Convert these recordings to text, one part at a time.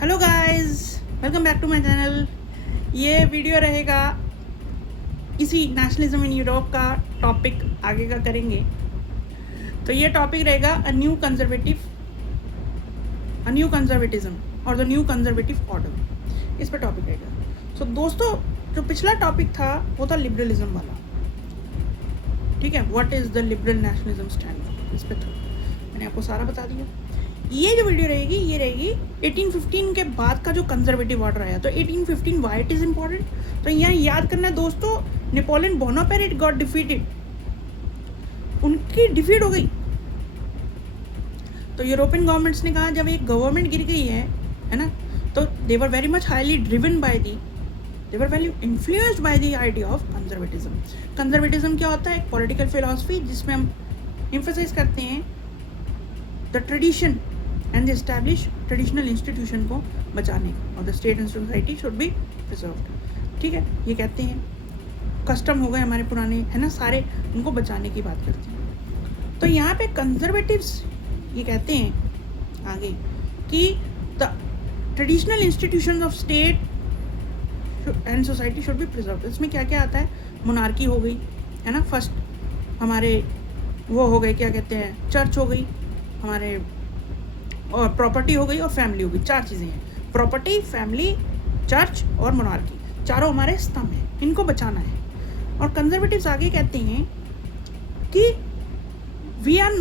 Hello guys, welcome back to my channel. ये video रहेगा इसी नेशनलिज्म इन यूरोप का टॉपिक आगे का करेंगे। तो ये टॉपिक रहेगा अ न्यू कंजर्वेटिज्म और द न्यू कंजर्वेटिव ऑर्डर। इस पर टॉपिक रहेगा। सो दोस्तों, जो पिछला टॉपिक था वो था लिबरलिज्म वाला। ठीक है, what is the liberal nationalism stand, इस पर था। मैंने आपको सारा बता दिया। ये जो वीडियो रहेगी ये रहेगी 1815 के बाद का जो कंजर्वेटिव ऑर्डर आया। तो 1815 वाई इट इज़ इम्पॉर्टेंट, तो यहाँ याद करना है दोस्तों, नेपोलियन बोनापार्ट गॉट डिफीटेड, उनकी डिफीट हो गई। तो यूरोपियन गवर्नमेंट्स ने कहा जब एक गवर्नमेंट गिर गई है ना, तो they were very much highly driven by the, they were very influenced by the idea of conservatism. Conservatism क्या होता है? एक पॉलिटिकल फिलॉसफी जिसमें हम एम्फसाइज करते हैं the tradition and the establish traditional institution को बचाने का, और the state and society should be preserved. ठीक है, ये कहते हैं कस्टम हो गए हमारे पुराने, है ना, सारे उनको बचाने की बात करते हैं। तो यहाँ पे कंजर्वेटिव्स ये कहते हैं आगे कि the traditional institution of state and society should be preserved. इसमें क्या क्या आता है? मोनार्की हो गई, है ना, फर्स्ट हमारे वो हो गए, क्या कहते हैं, चर्च हो गई हमारे, और प्रॉपर्टी हो गई और फैमिली हो गई। चार चीज़ें हैं: प्रॉपर्टी, फैमिली, चर्च और मोनार्की। चारों हमारे स्तंभ हैं, इनको बचाना है। और कंजर्वेटिव्स आगे कहते हैं कि we are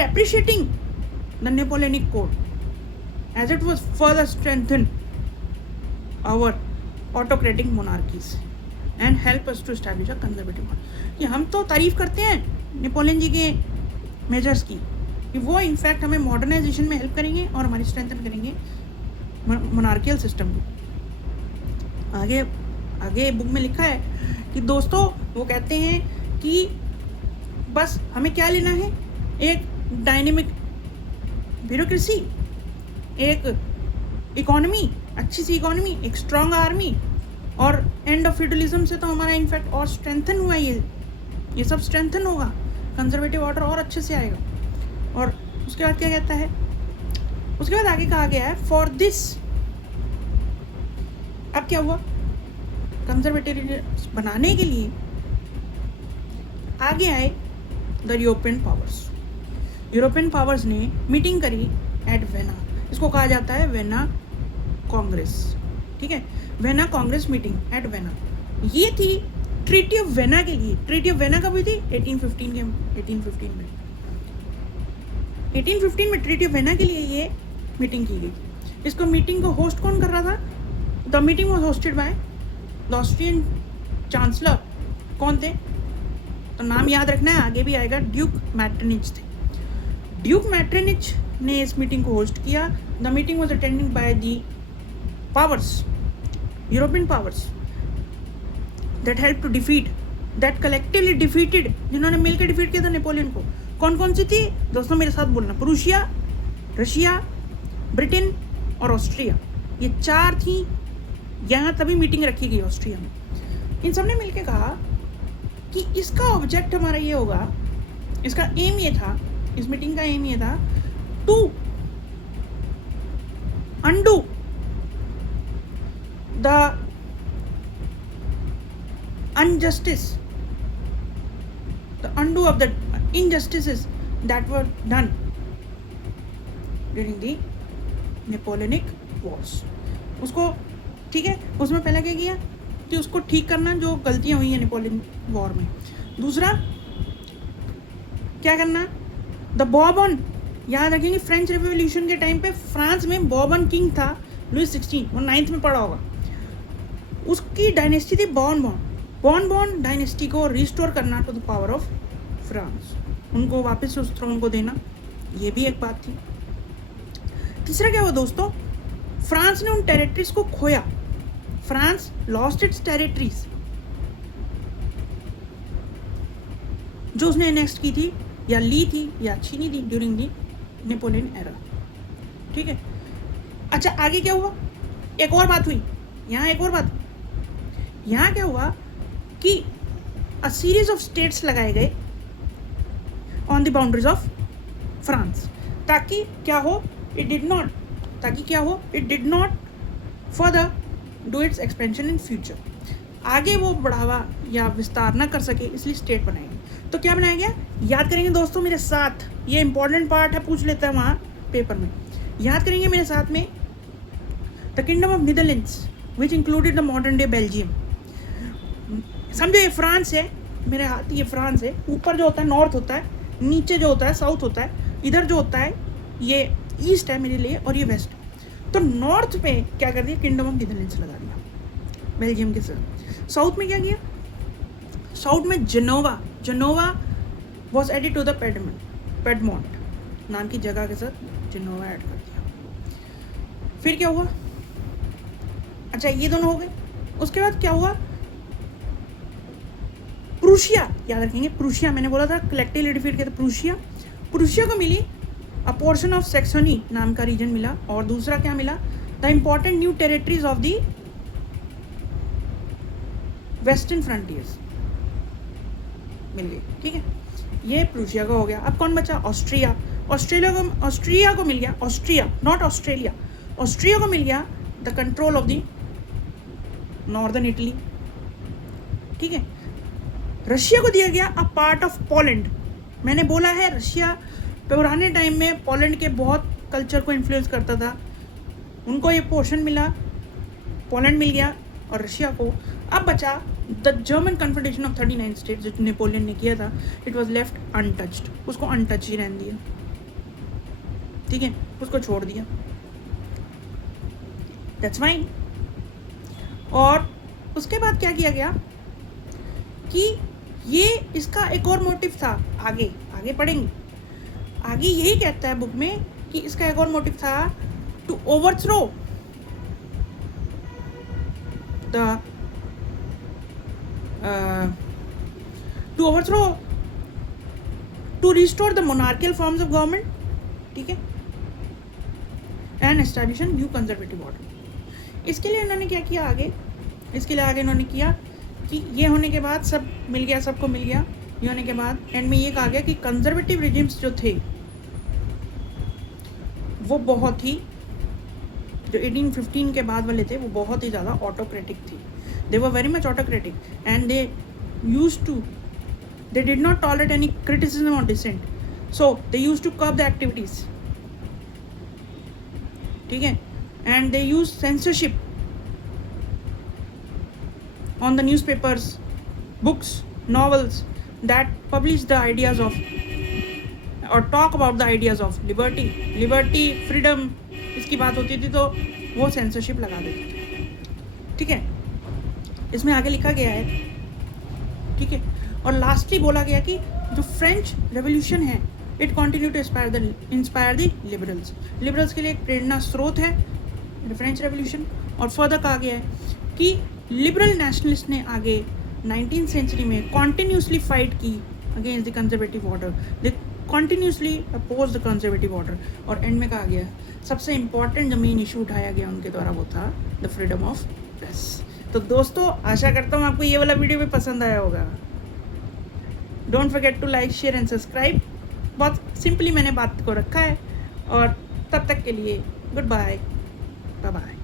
appreciating the Napoleonic code as it was further strengthen our autocratic monarchies and help us to establish a conservative model. कि हम तो तारीफ करते हैं नेपोलियन जी के मेजर्स की, कि वो इनफैक्ट हमें मॉडर्नाइजेशन में हेल्प करेंगे और हमारी स्ट्रेंथन करेंगे मोनार्कियल सिस्टम को। आगे बुक में लिखा है कि दोस्तों वो कहते हैं कि बस हमें क्या लेना है? एक डायनेमिक ब्यूरोक्रेसी, एक इकोनॉमी, अच्छी सी इकोनॉमी, एक स्ट्रॉन्ग आर्मी, और एंड ऑफ फ्यूडलिज्म से तो हमारा इनफैक्ट और स्ट्रेंथन हुआ। ये सब स्ट्रेंथन होगा, कंजर्वेटिव ऑर्डर और अच्छे से आएगा। और उसके बाद क्या कहता है? उसके बाद आगे कहा गया है फॉर दिस। अब क्या हुआ? कंजर्वेटिव बनाने के लिए आगे आए द यूरोपियन पावर्स ने मीटिंग करी एट वेना। इसको कहा जाता है वेना कांग्रेस। ठीक है, vena Congress meeting at vena. ये थी ट्रीटी ऑफ वेना के लिए। ट्रीटी ऑफ वेना कब हुई थी? 1815 में 1815 में ट्रीटी ऑफ वेना के लिए ये मीटिंग की गई थी। इसको मीटिंग को होस्ट कौन कर रहा था? The meeting was hosted by the Austrian chancellor. कौन थे? तो नाम याद रखना है, आगे भी आएगा। ड्यूक मैटरनिच थे। ड्यूक मैटरनिच ने इस मीटिंग को होस्ट किया। The meeting was attended by the powers, European powers that help to defeat, that collectively defeated, जिन्होंने मिलकर डिफीट किया था नेपोलियन को। कौन कौन सी थी दोस्तों? मेरे साथ बोलना। प्रूशिया, रशिया, ब्रिटेन और ऑस्ट्रिया। ये चार थी। यहाँ तभी मीटिंग रखी गई ऑस्ट्रिया में। इन सब ने मिलकर कहा कि इसका ऑब्जेक्ट हमारा ये होगा, इसका एम ये था, इस मीटिंग का एम ये था to undo the injustice, the undo of the injustices that were done during the Napoleonic wars। उसको, ठीक है, उसमें पहला क्या किया कि उसको ठीक करना जो गलतियां हुई हैं नेपोलियन वॉर में। दूसरा क्या करना? द बॉर्बन, याद रखेंगे फ्रेंच रेवोल्यूशन के टाइम पे फ्रांस में बॉर्बन किंग था लुइस 16, वो 9th में पढ़ा होगा। उसकी डायनेस्टी थी बॉर्न डायनेस्टी को रिस्टोर करना to the power of France, उनको वापस उस थ्रोन को देना। ये भी एक बात थी। तीसरा क्या हुआ दोस्तों? फ्रांस ने उन टेरिटरीज को खोया। फ्रांस लॉस्ट इट्स टेरिटरीज जो उसने नेक्स्ट की थी या ली थी या छीनी थी ड्यूरिंग दी नेपोलियन एरा। ठीक है, अच्छा आगे क्या हुआ? एक और बात हुई यहाँ, एक और बात यहाँ क्या हुआ कि अ सीरीज ऑफ स्टेट्स लगाए गए on the boundaries of France, ताकि क्या हो, इट डिड नॉट ताकि क्या हो, it did not further do it's expansion in future, आगे वो बढ़ावा या विस्तार ना कर सके, इसलिए स्टेट बनाएंगे। तो क्या बनाया गया, याद करेंगे दोस्तों मेरे साथ, ये इंपॉर्टेंट पार्ट है, पूछ लेते हैं वहाँ पेपर में, याद करेंगे मेरे साथ में। The kingdom of Netherlands which included the modern day Belgium, समझो ये फ्रांस है, मेरे हाथ ये फ्रांस है, ऊपर जो होता है नॉर्थ होता है, नीचे जो होता है साउथ होता है, इधर जो होता है ये ईस्ट है मेरे लिए और ये वेस्ट। तो नॉर्थ पे क्या कर दिया, किंगडम ऑफ नीदरलैंड्स लगा दिया बेल्जियम के साथ। साउथ में क्या किया, साउथ में Genoa was added to the Piedmont नाम की जगह के साथ जेनोवा ऐड कर दिया। फिर क्या हुआ, अच्छा ये दोनों हो गए, उसके बाद क्या हुआ, प्रूशिया, याद रखेंगे प्रूशिया, मैंने बोला था कलेक्टिवली डिफीट किया था प्रूशिया को मिली अ पोर्शन ऑफ सेक्सनी नाम का रीजन मिला, और दूसरा क्या मिला, the important new territories of the western frontiers मिल गई, ठीक है, ये प्रूशिया का हो गया। अब कौन बचा, ऑस्ट्रिया को मिल गया, ऑस्ट्रिया नॉट ऑस्ट्रेलिया, ऑस्ट्रिया को मिल गया the control of the northern Italy, ठीक है। रशिया को दिया गया अ पार्ट ऑफ पोलैंड, मैंने बोला है रशिया पुराने टाइम में पोलैंड के बहुत कल्चर को इन्फ्लुएंस करता था, उनको ये पोर्शन मिला, पोलैंड मिल गया और रशिया को। अब बचा the German confederation of 39 states जो नेपोलियन ने किया था, इट वॉज लेफ्ट अनटच्ड, उसको अनटच ही रहने दिया, ठीक है, उसको छोड़ दिया, दैट्स फाइन। और उसके बाद क्या किया गया कि ये इसका एक और मोटिव था, आगे पढ़ेंगे, आगे यही कहता है बुक में कि इसका एक और मोटिव था, to overthrow to restore the monarchial forms of government, ठीक है, and establish an new conservative order. इसके लिए उन्होंने क्या किया आगे, इसके लिए आगे उन्होंने किया कि ये होने के बाद सब मिल गया, सबको मिल गया, ये होने के बाद एंड में ये कहा गया कि कंजर्वेटिव रिजिम्स जो थे वो बहुत ही, जो 1815 के बाद वाले थे वो बहुत ही ज़्यादा ऑटोक्रेटिक थी, they were very much autocratic and they did not tolerate any criticism or dissent, so they used to curb the activities, ठीक है, and they used censorship on the newspapers, books, novels that publish the ideas of or talk about the ideas of liberty, freedom, इसकी बात होती थी तो वो censorship लगा देते थे, ठीक है, इसमें आगे लिखा गया है, ठीक है। और लास्टली बोला गया कि जो फ्रेंच रेवोल्यूशन है, it continue to inspire the liberals के लिए एक प्रेरणा स्रोत है फ्रेंच रेवोल्यूशन। और फर्दर कहा गया है कि लिबरल नेशनलिस्ट ने आगे 19th सेंचुरी में कॉन्टिन्यूसली फाइट की against the conservative order, they continuously oppose the conservative order. और एंड में कहा गया सबसे इंपॉर्टेंट जो मेन इशू उठाया गया उनके द्वारा वो था द फ्रीडम ऑफ प्रेस। तो दोस्तों आशा करता हूँ आपको ये वाला वीडियो भी पसंद आया होगा। Don't forget to like, share and subscribe. बहुत सिंपली मैंने बात को रखा है, और तब तक के लिए गुड बाय, बाय बाय।